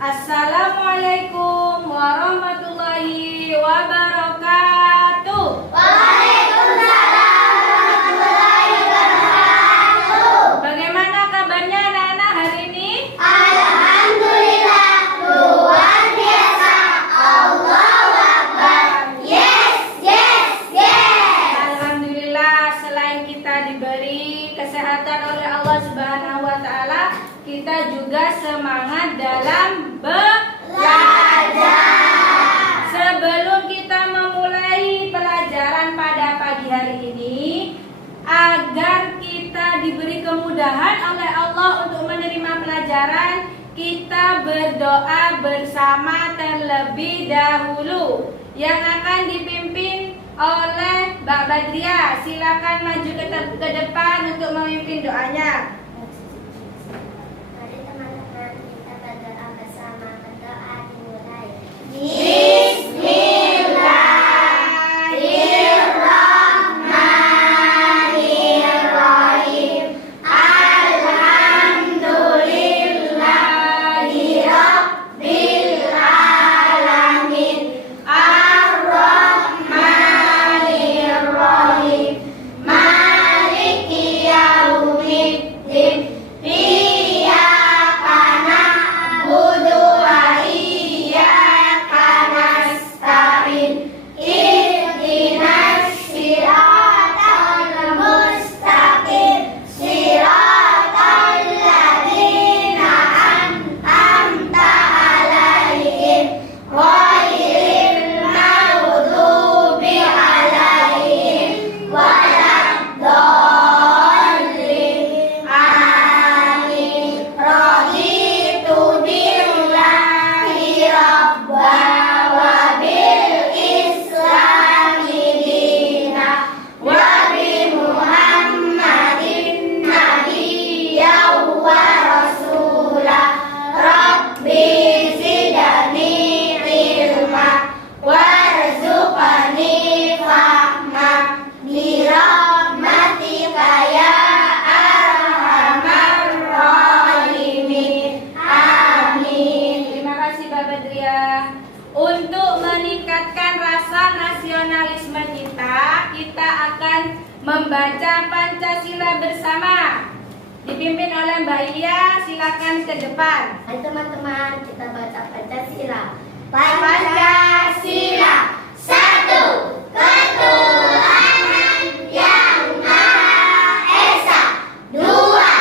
Assalamualaikum warahmatullahi wabarakatuh. Waalaikumsalam warahmatullahi wabarakatuh. Bagaimana kabarnya anak-anak hari ini? Alhamdulillah, luar biasa. Allahu Akbar. Yes, yes, yes. Alhamdulillah, selain kita diberi kesehatan oleh Allah Subhanahu wa taala, kita juga semangat dalam belajar. Sebelum kita memulai pelajaran pada pagi hari ini, agar kita diberi kemudahan oleh Allah untuk menerima pelajaran, kita berdoa bersama terlebih dahulu yang akan dipimpin oleh Mbak Badria. Silakan maju ke depan untuk memimpin doanya. Mari teman-teman kita berdoa bersama. Berdoa dimulai. Bismillahirrahmanirrahim. Alhamdulillahirabbil alamin. Ar-Rahmanirrahim. Maliki yaumiddin. Iyyaka na'budu wa iyyaka nasta'in. Ihdinas siratal mustaqim. Siratal ladzina an'amta 'alaihim ghairil maghdubi 'alaihim waladdallin. Amin. Raditu billahi rabba wa bil islami dina wa bi Muhammadin nabiyya wa rasula. Rabbi zidni ilma warzuqni fahma birahmatika ya arhamar rahimin. Amin. Terima kasih Mbak Badria. Untuk meningkatkan rasa nasionalisme kita akan membaca Pancasila bersama. Dipimpin oleh Mbak Iya, silakan ke depan. Hai teman-teman, kita baca Pancasila. Pancasila. Satu, ketuhanan yang Maha Esa. Dua,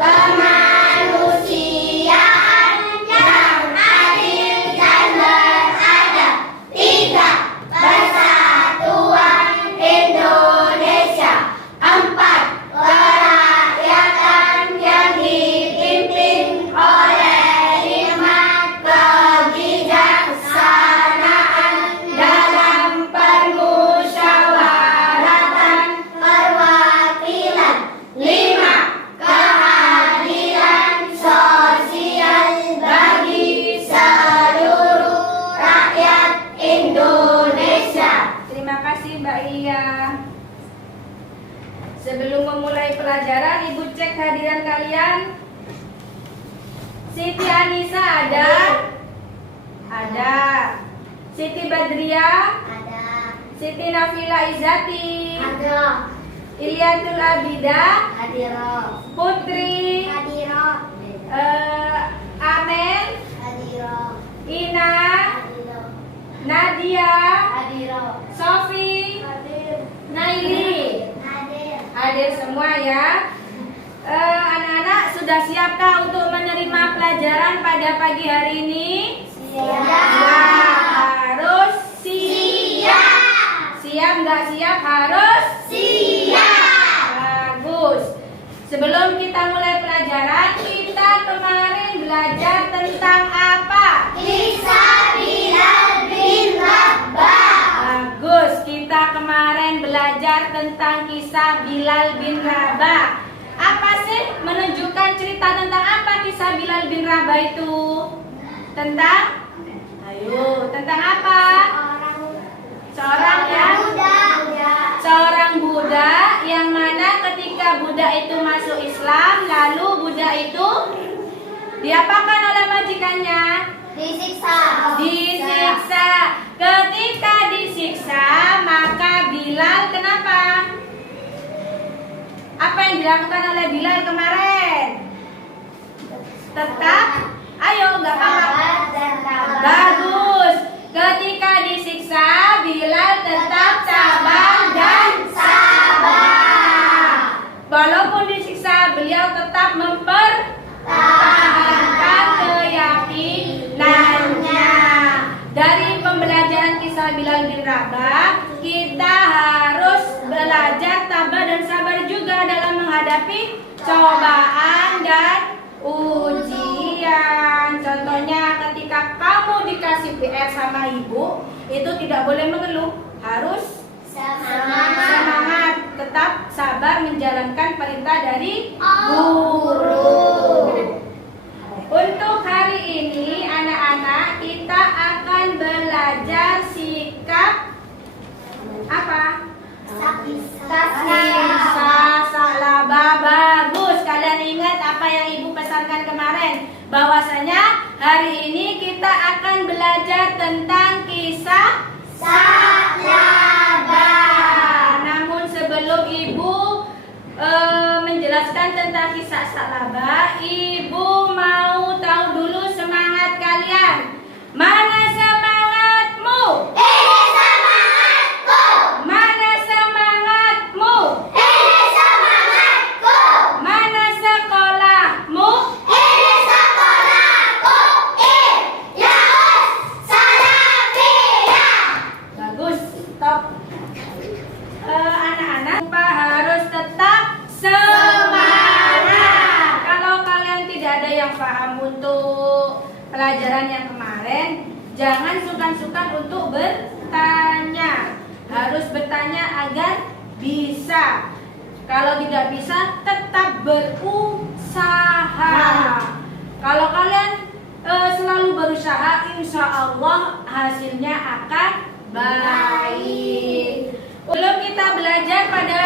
kemanusiaan yang adil dan beradab. Tiga, persatuan Indonesia. Empat, kerakyatan yang dipimpin oleh hikmat kebijaksanaan dalam permusyawaratan perwakilan. Lima, keadilan sosial bagi seluruh rakyat Indonesia. Terima kasih Mbak Iya. Sebelum memulai pelajaran, Ibu cek hadiran kalian. Siti Anissa ada? Ada. Siti Badria? Ada. Siti Nafila Izzati? Ada. Iliatul Abida? Hadiro. Putri? Hadiro. Amen? Hadiro. Ina? Hadiro. Nadia? Hadiro. Sofi? Hadir. Naili? Hadir. Hadir semua ya. Anak-anak sudah siapkah untuk menerima pelajaran pada pagi hari ini? Harus Siap. siap nggak siap? Harus Siap. bagus. Sebelum kita mulai pelajaran, kita kemarin belajar tentang apa? Kisah Bilal bin Rabah. Bagus, kita kemarin belajar tentang kisah Bilal bin Rabah. Apa sih menunjukkan cerita tentang apa kisah Bilal bin Rabah itu? Tentang? Ayo, tentang apa? Seorang yang seorang budak yang mana ketika budak itu masuk Islam, lalu budak itu diapakan oleh majikannya? Disiksa. Disiksa. Ketika disiksa, maka Bilal kenapa? Apa yang dilakukan oleh Bilal kemarin? Tetap, ayo nggak apa-apa. Sabar dan tabah. Bagus. Ketika disiksa, Bilal tetap sabar dan sabar. walaupun disiksa, beliau tetap mempertahankan keyakinannya. Dari pembelajaran kisah Bilal bin Rabah, kita harus belajar tabah dan sabar juga dalam menghadapi cobaan dan ujian. Contohnya ketika kamu dikasih PR sama ibu, itu tidak boleh mengeluh, harus semangat, tetap sabar menjalankan perintah dari guru. Untuk hari ini anak-anak kita akan belajar sikap apa? Sisa salaba. Bagus, kalian ingat apa yang ibu pesankan kemarin? Bahwasanya hari ini kita akan belajar tentang kisah salaba. Namun sebelum ibu menjelaskan tentang kisah salaba, ibu mau tahu dulu semangat kalian. Mana semangatmu? Ini semangatku. Mana semangatmu? Ini semangatku. Mana sekolahmu? Ini sekolahku. Yaus Salafiyah. Bagus, top. Anak-anak harus tetap semangat. Kalau kalian tidak ada yang paham untuk pelajaran yang kemarin, jangan sungkan-sungkan untuk bertanya. Harus bertanya agar bisa. Kalau tidak bisa, tetap berusaha. Kalau kalian selalu berusaha, insya Allah hasilnya akan baik. Sebelum kita belajar pada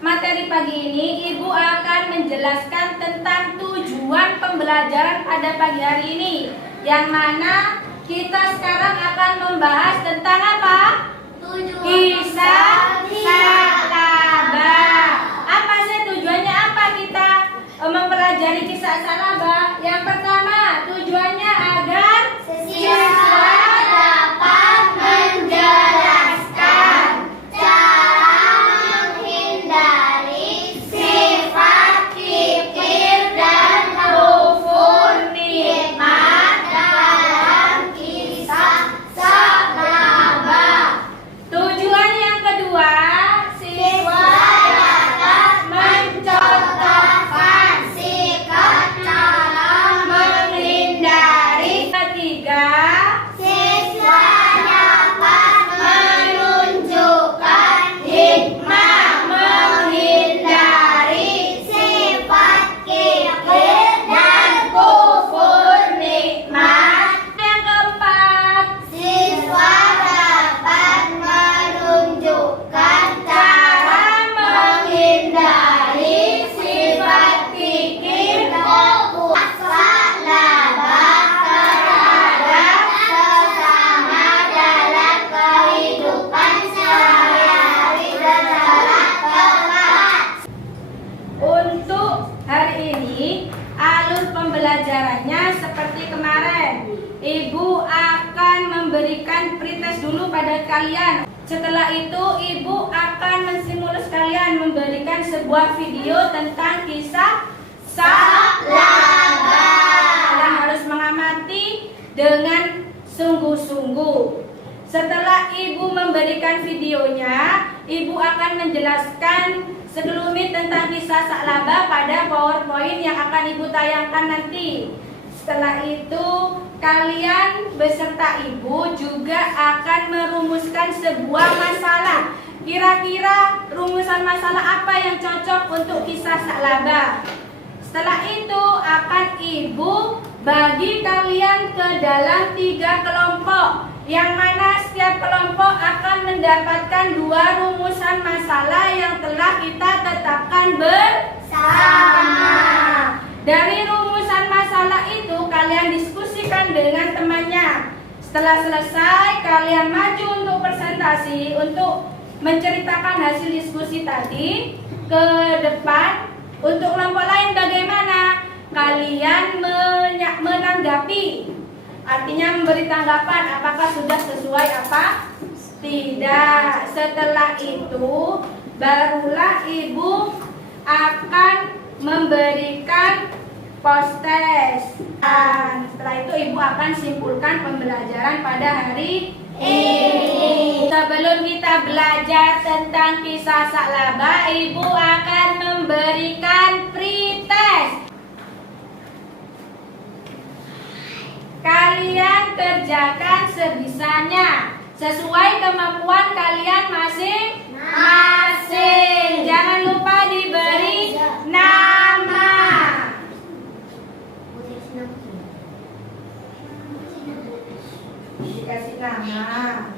materi pagi ini, ibu akan menjelaskan tentang tujuan pembelajaran pada pagi hari ini, yang mana kita sekarang akan membahas tentang apa? Kisah salaba. Apa sih tujuannya, apa kita mempelajari kisah salaba? Yang pertama, tujuannya agar Siswa dapat menjelaskan cara menghindari sifat kikir dan kufur nikmat dalam kisah salaba. Tujuan yang kedua, Siswa dapat mencontohkan sikap cara menghindari. Ketiga, Siswa dapat menunjukkan hikmah menghindari sifat kikir dan kufur nikmat. yang keempat, Siswa dapat menunjukkan cara menghindari sifat kikir dan kufur salaba terhadap sesama dalam kehidupan sehari-hari secara tepat. untuk hari ini alur pembelajarannya seperti kemarin. Ibu akan memberikan pretest dulu pada kalian. Setelah itu ibu akan menstimulus kalian memberikan sebuah video tentang kisah salaba. Kalian harus mengamati dengan sungguh-sungguh. Setelah ibu memberikan videonya, ibu akan menjelaskan sekelumit tentang kisah salaba pada PowerPoint yang akan ibu tayangkan nanti. Setelah itu, kalian beserta ibu juga akan merumuskan sebuah masalah. Kira-kira rumusan masalah apa yang cocok untuk kisah salaba? Setelah itu akan ibu bagi kalian ke dalam 3 kelompok, yang mana setiap kelompok akan mendapatkan 2 rumusan masalah yang telah kita tetapkan bersama. Dari rumusan masalah itu kalian diskusikan dengan Setelah selesai, kalian maju untuk presentasi, untuk menceritakan hasil diskusi tadi ke depan. Untuk kelompok lain bagaimana? Kalian menanggapi, artinya memberi tanggapan apakah sudah sesuai apa tidak. Setelah itu barulah ibu akan memberikan post-test. Dan setelah itu ibu akan simpulkan pembelajaran pada hari ini. Sebelum kita belajar tentang kisah Sa'labah, ibu akan memberikan pre-test. Kalian kerjakan sebisanya, sesuai kemampuan kalian masing-masing. Jangan lupa diberi nama. Dikasih nama.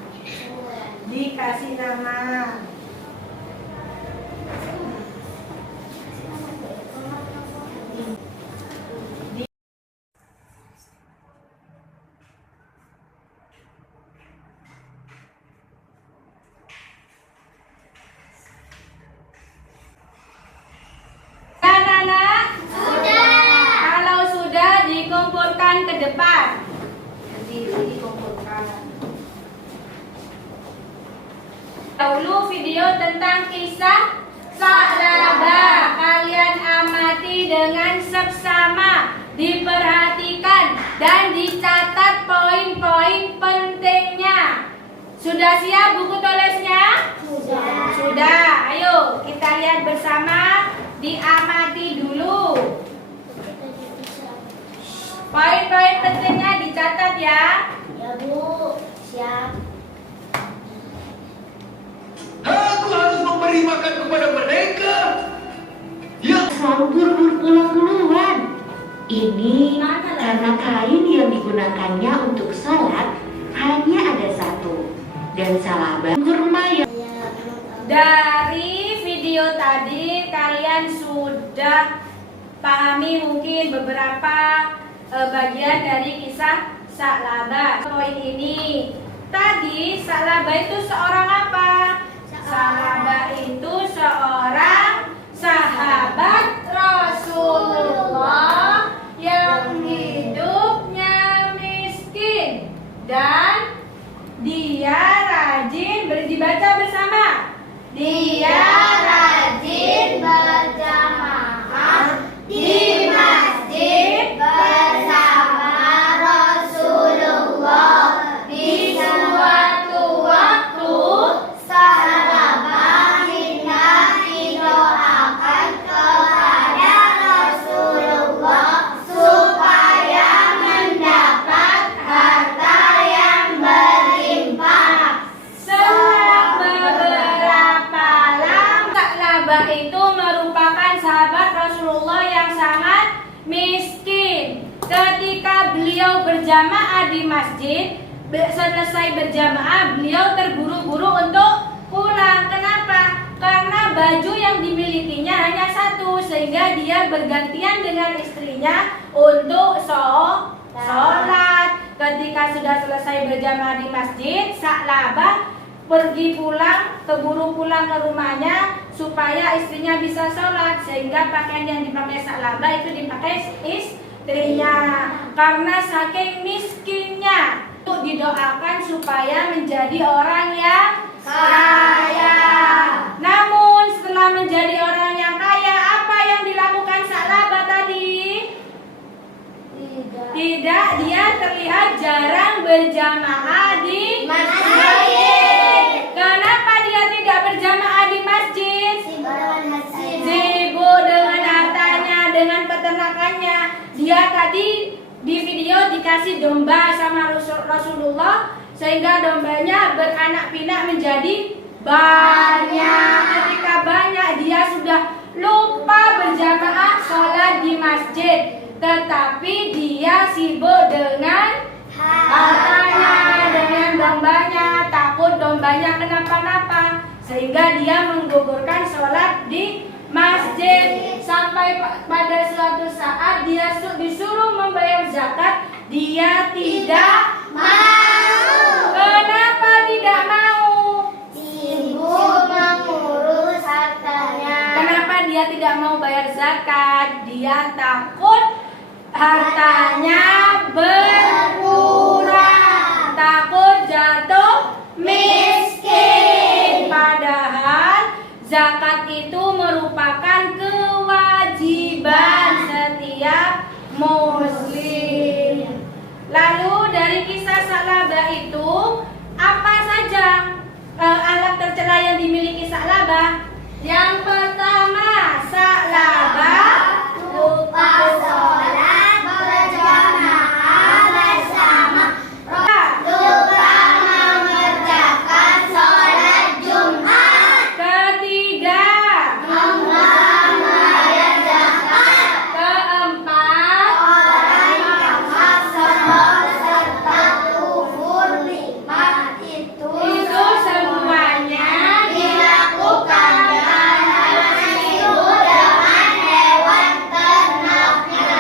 Dikasih nama. Dikumpulkan ke depan. Dikumpulkan. Dahulu video tentang kisah Sa'labah. Kalian amati dengan seksama, diperhatikan dan dicatat poin-poin pentingnya. Sudah siap buku tulisnya? Sudah. Ayo kita lihat bersama, diamati dulu. Poin-poin pentingnya dicatat ya. Ya Bu, siap. Aku harus memberi makan kepada mereka. Ya, Selalu berpuluh-puluhan. Ini karena kain yang digunakannya untuk sholat hanya ada satu. Dan Sa'labah kurma yang Dari video tadi kalian sudah pahami mungkin beberapa bagian dari kisah Sa'labah. Poin ini tadi, Sa'labah itu seorang apa? Sa'labah itu seorang sahabat Rasulullah yang hidupnya miskin dan dia rajin dibaca bersama. Dia rajin berjamaah di masjid Bersama Rasulullah di suatu waktu. Sa'labah hendak didoakan kepada Rasulullah supaya mendapat harta yang berlimpah. Selang beberapa lama, Sa'labah itu merupakan sahabat Rasulullah yang sangat miskin. Ketika beliau berjamaah di masjid, selesai berjamaah, beliau terburu-buru untuk pulang. Kenapa? Karena baju yang dimilikinya hanya satu, sehingga dia bergantian dengan istrinya untuk sholat. Ketika sudah selesai berjamaah di masjid, Sa'labah pergi pulang, keburu pulang ke rumahnya supaya istrinya bisa sholat, sehingga pakaian yang dipakai Sa'labah itu dipakai istrinya. Karena saking miskinnya, untuk didoakan supaya menjadi orang yang kaya. Namun setelah menjadi orang yang kaya, apa yang dilakukan Sa'labah tadi? Tidak, dia terlihat jarang berjamaah di masjid. Kenapa dia tidak berjamaah di masjid? Sibuk dengan hartanya, dengan peternakannya. Dia tadi di video dikasih domba sama Rasulullah, sehingga dombanya beranak pinak menjadi banyak. Ketika banyak, dia sudah lupa berjamaah sholat di masjid. Tetapi dia sibuk dengan hartanya, dengan dombanya, takut dombanya kenapa-napa, sehingga dia menggugurkan sholat di masjid. Sampai pada suatu saat dia disuruh membayar zakat, dia tidak mau. dia takut hartanya berkurang, takut jatuh miskin. Padahal zakat itu merupakan kewajiban setiap muslim. Lalu dari kisah Sa'labah itu, apa saja alat tercela yang dimiliki Sa'labah? Yang pertama, Sa'labah lupa sholat berjamaah bersama, lupa mengerjakan sholat Jumat. Ketiga, Membayar zakat. keempat, Orang yang sombong serta kufur nikmat itu semuanya dilakukan dengan sibuk dengan hewan ternaknya.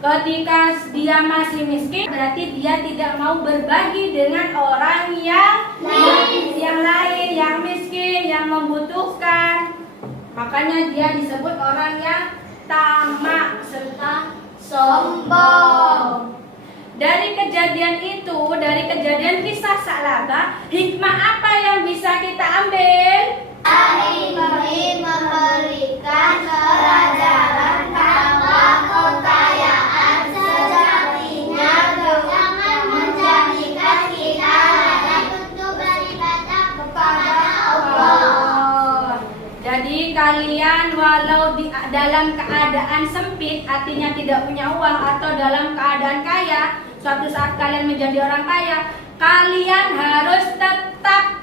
ketika dia masih miskin, berarti dia tidak mau berbagi dengan orang yang lain, yang miskin, yang membutuhkan. Makanya dia disebut orang yang tamak serta sombong. Dari kejadian itu, dari kejadian kisah Sa'labah, hikmah apa yang bisa kita ambil? Ini memberikan pelajaran bahwa kekayaan sejatinya jangan menjadikan kita lalai untuk beribadah kepada Allah. Jadi kalian walau dalam keadaan sempit, artinya tidak punya uang, atau dalam keadaan kaya, suatu saat kalian menjadi orang kaya, kalian harus tetap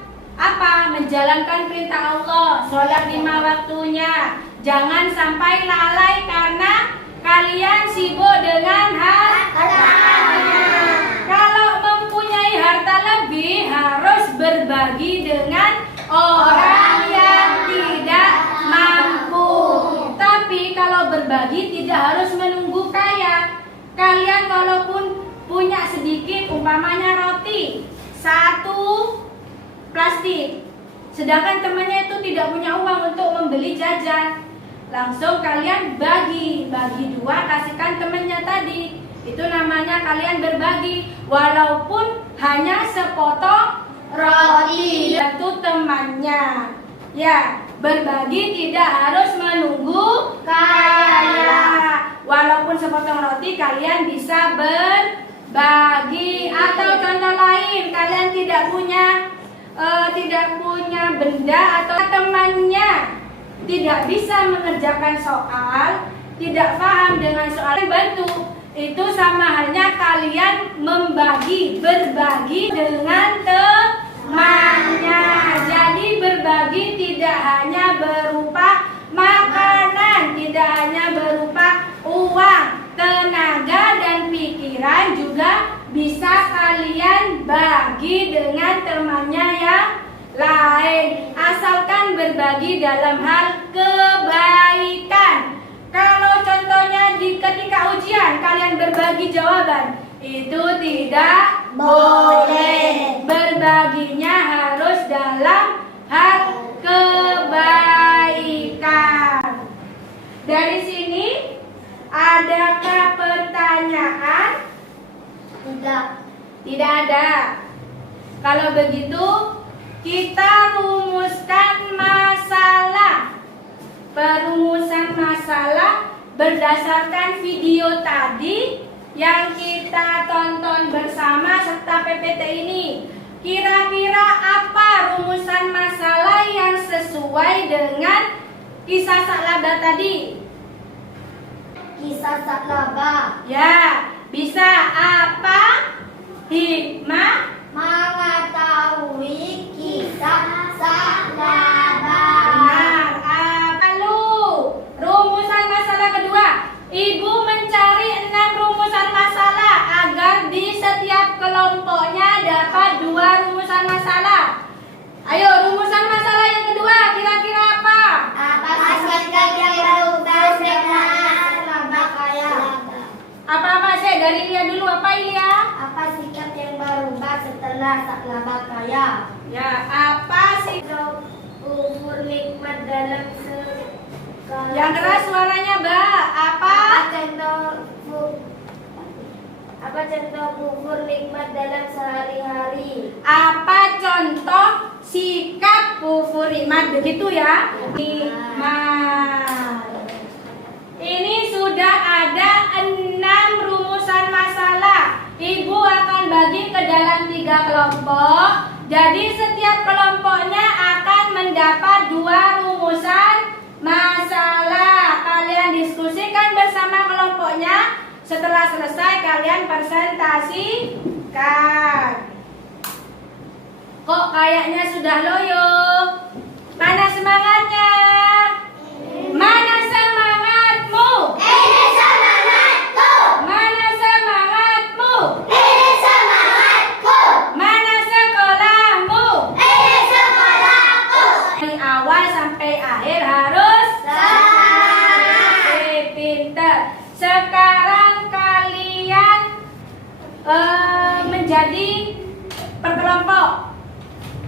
menjalankan perintah Allah, sholat 5 waktunya. Jangan sampai lalai karena kalian sibuk dengan hartanya. Kalau mempunyai harta lebih, harus berbagi dengan orang yang tidak mampu. Tapi kalau berbagi tidak harus menunggu kaya. Kalian walaupun punya sedikit, umpamanya roti 1 plastik, sedangkan temannya itu tidak punya uang untuk membeli jajan, langsung kalian bagi 2, kasihkan temannya tadi. Itu namanya kalian berbagi, walaupun hanya sepotong roti. Itu temannya. Ya, berbagi tidak harus menunggu kaya. Walaupun sepotong roti, kalian bisa berbagi. Atau contoh lain, kalian tidak punya benda, atau temannya tidak bisa mengerjakan soal, tidak paham dengan soal, bantu. Itu sama halnya kalian berbagi dengan temannya. Jadi berbagi tidak hanya berupa makanan, tidak hanya berupa uang, tenaga dan pikiran juga bisa kalian bagi dengan temannya yang lain, asalkan berbagi dalam hal kebaikan. Kalau contohnya ketika ujian kalian berbagi jawaban, itu tidak boleh. Berbaginya harus dalam hal kebaikan. Dari sini, adakah pertanyaan? Tidak ada. Kalau begitu, kita rumuskan masalah. Perumusan masalah berdasarkan video tadi yang kita tonton bersama serta PPT ini. Kira-kira apa rumusan masalah yang sesuai dengan kisah Sa'labah tadi? Kisah Sa'labah. Ya, bisa apa? Hikmah Mengetahui kisah Sa'labah. benar. Lalu rumusan masalah kedua, Ibu mencari 6 rumusan masalah agar di setiap kelompoknya dapat 2 rumusan masalah. Ayo, rumusan masalah yang kedua kira-kira apa? Apa sikap yang berubah setelah Sa'labah kaya? Apa-apa sih? Dari Ilya dulu, apa Ilya? Apa sikap yang berubah setelah Sa'labah kaya? Ya, apa sih? Kufur nikmat dalam Yang keras suaranya, Mbak. Apa? Apa contoh kufur nikmat dalam sehari-hari? Apa contoh sikap kufur nikmat? Begitu ya. Nikmat. Ini sudah ada 6 rumusan masalah. Ibu akan bagi ke dalam 3 kelompok. Jadi setiap kelompoknya akan mendapat 2 rumusan masalah. Kalian diskusikan bersama kelompoknya. Setelah selesai kalian presentasikan. Kok kayaknya sudah loyo? Mana semangatnya? Mana semangatmu? Ini semangatku. Mana semangatmu? Ini semangatku. Mana sekolahmu? Ini sekolahku. Dari awal sampai akhir harus Semangat. pinter. Sekarang kalian menjadi perkelompok.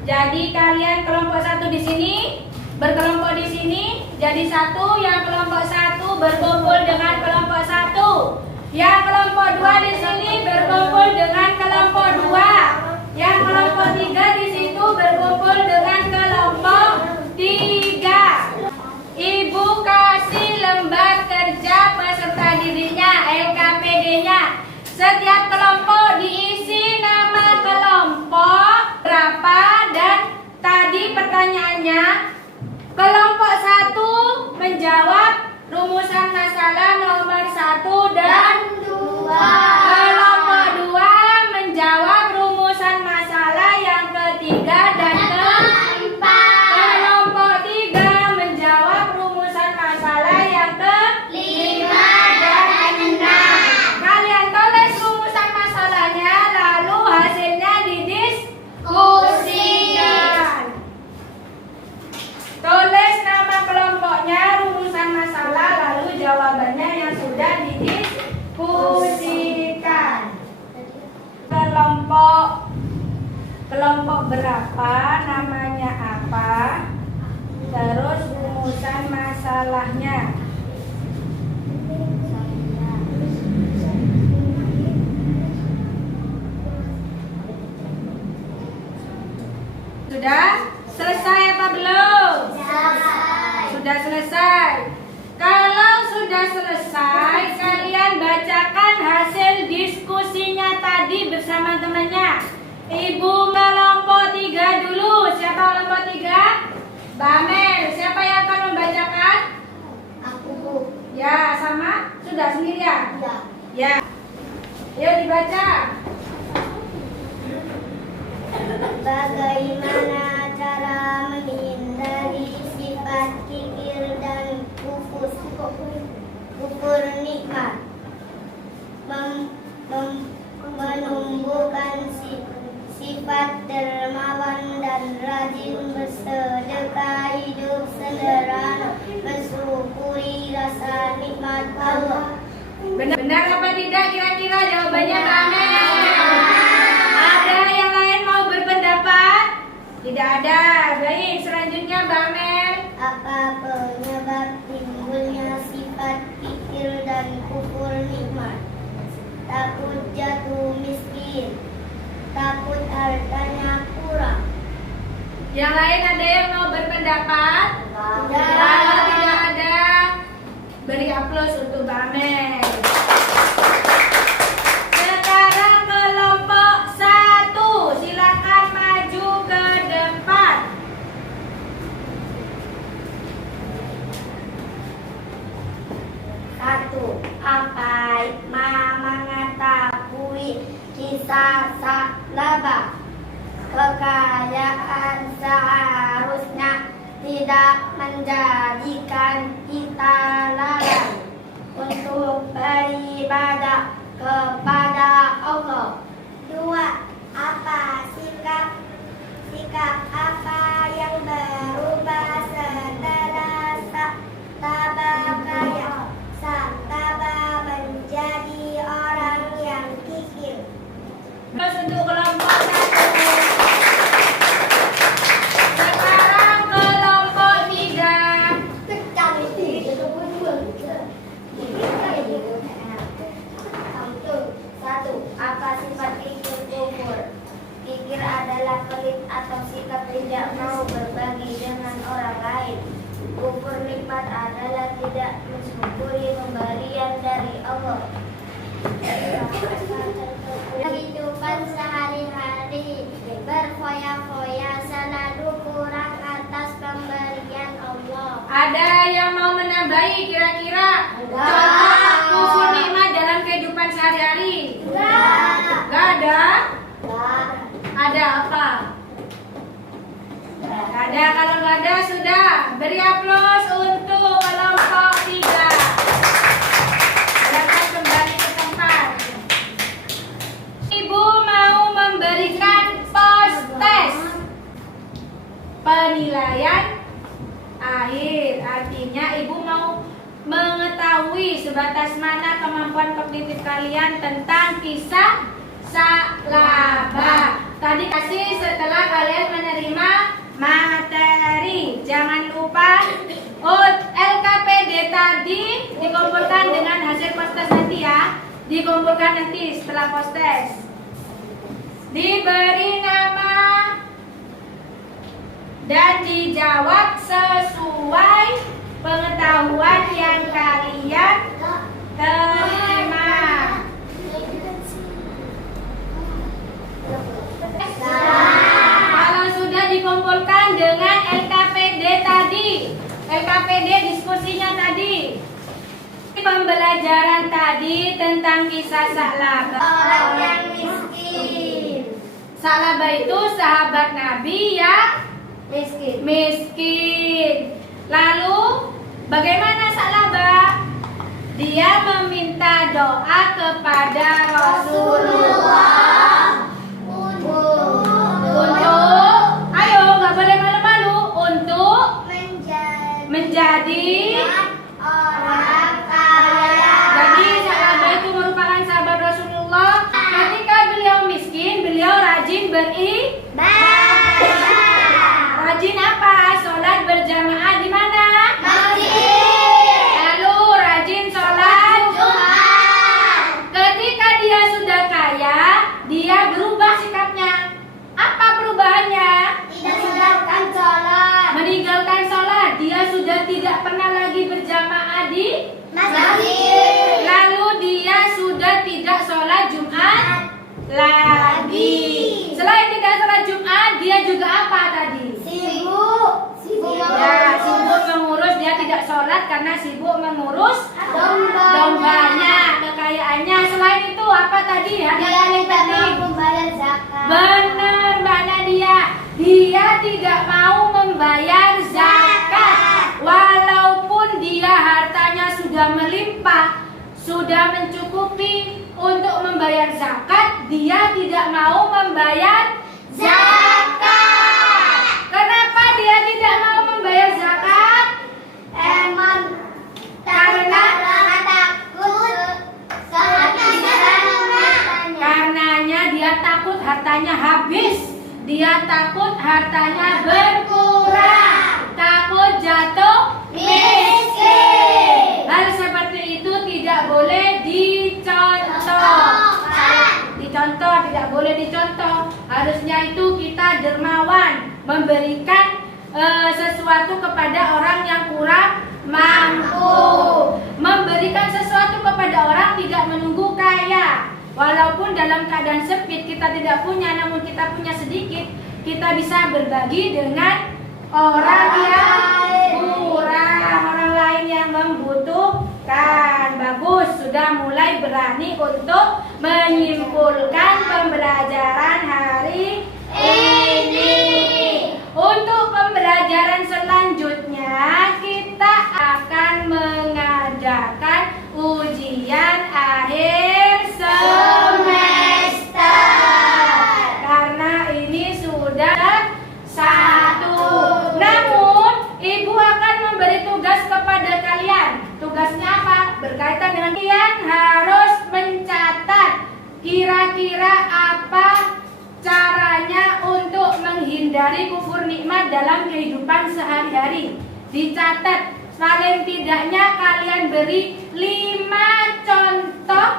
Jadi kalian kelompok 1 di sini, berkelompok di sini, jadi 1. Yang kelompok 1 berkumpul dengan kelompok 1. Yang kelompok 2 di sini berkumpul dengan kelompok 2. Yang kelompok 3 di situ berkumpul dengan kelompok 3. Ibu kasih lembar kerja peserta dirinya, LKPD-nya. Setiap kelompok diisi nama kelompok berapa, dan tadi pertanyaannya kelompok 1 menjawab rumusan masalah nomor 1 dan 2. kelompok 2 menjawab rumusan masalah yang ketiga dan Keempat. kelompok 3 menjawab rumusan masalah yang Lima dan dan enam. Kalian tulis rumusan masalahnya, lalu hasilnya didiskusikan. Tulis nama kelompoknya, rumusan masalah, lalu jawabannya yang sudah didiskusikan. Kelompok berapa, namanya apa, terus rumusan masalahnya. Sudah selesai apa belum? Sudah selesai. Kalau sudah selesai, kalian bacakan hasil diskusinya tadi bersama temannya. Ibu kelompok 3 dulu. Siapa kelompok 3? Mbak Mel. Siapa yang akan membacakan? Aku, Bu. Ya, sama? Sudah sendirian? Ya. Ya. Yuk dibaca. Bagaimana cara menghindari sifat kikir dan kufur nikmat? Menumbuhkan sifat dermawan dan rajin bersedekah, hidup sederhana, mensyukuri rasa nikmat Allah. Benar apa tidak kira-kira jawabannya Mbak Mel? Ada yang lain mau berpendapat? Tidak ada. Baik, selanjutnya Mbak Mel. Apa penyebab timbulnya sifat kikir dan kufur nikmat? Takut jatuh miskin, takut hartanya kurang. Yang lain ada yang mau berpendapat? Tidak. Kalau tidak ada, beri aplaus untuk Mbak Mel. Sekarang kelompok 1, silakan maju ke depan. Satu, apa mengetahui kisah Sa'labah? Kekayaan seharusnya tidak menjadikan kita lalai untuk beribadah kepada Allah. Dua, apa sikap apa yang berubah setelah Sa'labah menjadi orang yang kikir? Terus untuk kelompok 1. Sekarang kelompok 3. adalah pelit atau sikap tidak mau berbagi dengan orang lain. Kufur nikmat adalah tidak mensyukuri pemberian dari Allah. Kehidupan sehari-hari berfoya-foya selalu kurang atas pemberian Allah. Ada yang mau menambahi kira-kira contoh kufur nikmat dalam kehidupan sehari-hari? Gak ada? Ada apa? Gak ada. Kalau gak ada sudah beri aplaus untuk kelompok 3. Silakan kembali ke tempat. Ibu mau memberikan post tes penilaian akhir. Artinya ibu mau mengetahui sebatas mana kemampuan kognitif kalian tentang kisah Salabah. Tadi kasih setelah kalian menerima materi. Jangan lupa LKPD tadi dikumpulkan dengan hasil post tes nanti ya. Dikumpulkan nanti setelah post tes. Diberi nama dan dijawab sesuai pengetahuan yang kalian terima. Kalau sudah dikumpulkan dengan LKPD tadi, LKPD diskusinya tadi, pembelajaran tadi tentang kisah Salabah. Orang yang miskin. Salabah itu sahabat Nabi yang miskin. Lalu bagaimana Salabah? Dia meminta doa kepada Rasulullah untuk, ayo nggak boleh malu-malu, untuk menjadi orang kaya. Jadi Salabah itu merupakan sahabat Rasulullah. Ketika beliau miskin, beliau rajin rajin apa? Sholat berjamaah di mana? Masjid. Lalu rajin sholat Jumat. Ketika dia sudah kaya, dia berubah sikapnya. Apa perubahannya? Meninggalkan sholat. Meninggalkan sholat. Dia sudah tidak pernah lagi berjamaah di Masjid. Lalu dia sudah tidak sholat Jumat lagi. Selain tidak sholat Jumat, dia juga apa tadi? Sibuk. Ya, sibuk mengurus. Dia tidak sholat karena sibuk mengurus dombanya, kekayaannya. Selain itu apa tadi? Ada yang paling penting. Membayar zakat. Benar Mbak Nadia. Dia tidak mau membayar zakat. Walaupun dia hartanya sudah melimpah, sudah mencukupi untuk membayar zakat, dia tidak mau membayar zakat. Kenapa dia tidak mau membayar zakat? Emang Karena takut karenanya dia takut hartanya habis. Dia takut hartanya berkurang. Takut jatuh miskin. Hal seperti itu tidak boleh dicontoh. Dicontoh, tidak boleh dicontoh. Harusnya itu kita dermawan, memberikan sesuatu kepada orang yang kurang mampu. Memberikan sesuatu kepada orang tidak menunggu kaya. Walaupun dalam keadaan sempit kita tidak punya, namun kita punya sedikit, kita bisa berbagi dengan orang yang kurang, orang lain yang membutuhkan. Bagus, sudah mulai berani untuk menyimpulkan pembelajaran hari ini. Untuk pembelajaran selanjutnya kita akan mengadakan ujian akhir semester. Karena ini sudah 1. Namun ibu akan memberi tugas kepada kalian. Tugasnya apa? Berkaitan dengan kalian harus mencatat kira-kira apa caranya untuk menghindari kufur nikmat dalam kehidupan sehari-hari. Dicatat, paling tidaknya kalian beri 5 contoh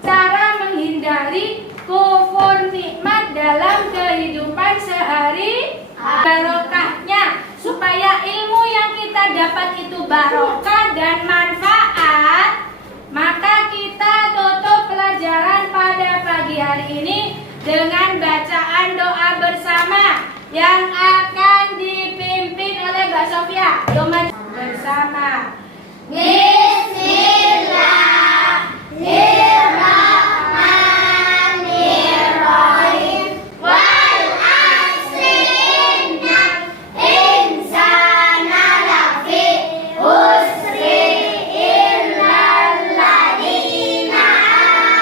cara menghindari kufur nikmat dalam kehidupan sehari, barokahnya supaya ilmu yang kita dapat itu barokah dan manfaat. Maka kita tutup pelajaran pada pagi hari ini dengan bacaan doa bersama yang akan dipimpin oleh Mbak Sofia. Doa bersama. Bismillahirrahmanirrahim. Wal asri innal insana lafi khusri illal ladzina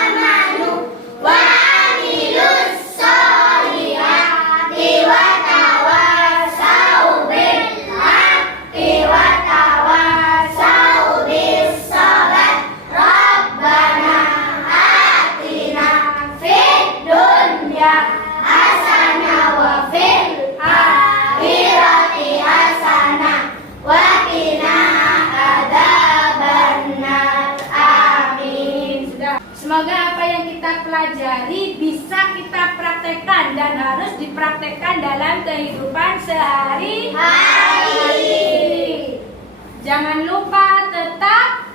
amanu wa amilus sholihati wa tawasau bil haqqi wa tawasau bis sabar. Rabbana atina fid dunya hasanah wa fil akhirati hasanah wa qina adzabannar. Amin. Semoga apa yang kita pelajari bisa kita praktekkan dan harus dipraktekkan dalam kehidupan sehari-hari. Jangan lupa tetap